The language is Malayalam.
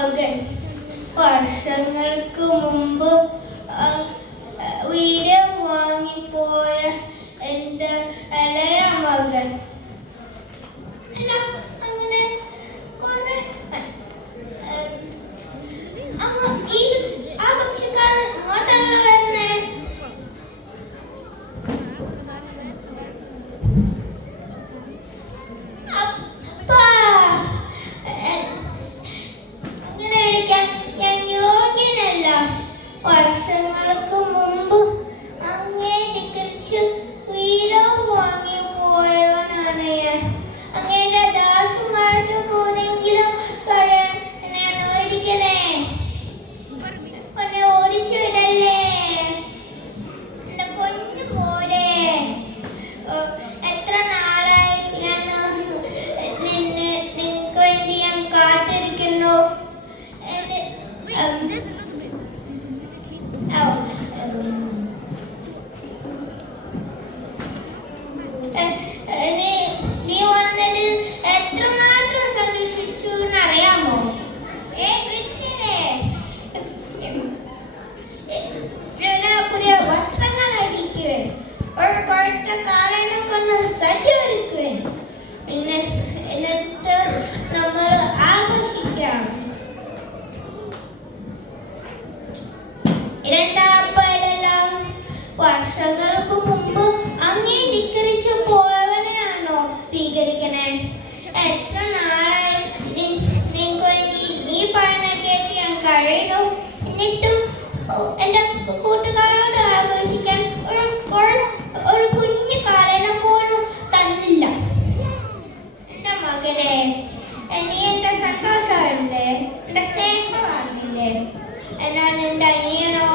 മകൻ. വർഷങ്ങൾക്ക് മുമ്പ് ഉയരെ വാങ്ങിപ്പോയ എൻ്റെ ഇളയ മകൻ. അല്ല, അങ്ങനെ ആ പക്ഷിക്കാരൻ ഇങ്ങോട്ടല്ല വരുന്നേ. അങ്ങനെ വിളിക്കാൻ ഞാൻ യോഗ്യനല്ല. വർഷങ്ങൾക്ക് മുമ്പ് അങ്ങേ ധിക്കരിച്ച് വീരം വാങ്ങി പോയവനാണ് ഞാൻ. അങ്ങയുടെ ദാസുമാരുടെ പോലെങ്കിലും കഴിയാൻ എന്നെ അനുവദിക്കണേ. എന്നെ ഓടിച്ചു വിടല്ലേ എന്റെ പൊന്നു പോലെ. എത്ര നാളായി ഞാൻ നിനക്ക് വേണ്ടി ഞാൻ കാത്തിരിക്കുന്നു. നീ വന്നതിൽ എത്രമാത്രം സന്തോഷിച്ചു എന്നറിയാമോ? പുതിയ വസ്ത്രങ്ങൾ അടിക്കുവൻ, ഒരു കൊഴുത്ത കാലനെ കൊണ്ട് സദ്യ ഒരുക്കുവൻ. പിന്നെ എന്നിട്ട് നമ്മൾ ആഘോഷിക്കാം. ഇരണ്ടാപ്പലെല്ലാം വർഷങ്ങൾക്ക് മുമ്പ് അങ്ങേ ധിക്കരിച്ചു പോയവനെയാണോ സ്വീകരിക്കണേ? എത്ര നാളായി നിങ്ങൾക്ക് വേണ്ടി ഈ പഠന കേട്ട് ഞാൻ കഴിയുന്നു. എന്നിട്ടും എൻ്റെ കൂട്ടുകാരോട് ആഘോഷിക്കാൻ ഒരു കുഞ്ഞു കാലനെ പോലും തന്നില്ല. എൻ്റെ മകനെ, നീ എൻ്റെ സന്തോഷമല്ലേ, എൻ്റെ സ്നേഹമാണില്ലേ? എന്നാൽ എൻ്റെ അനിയനോ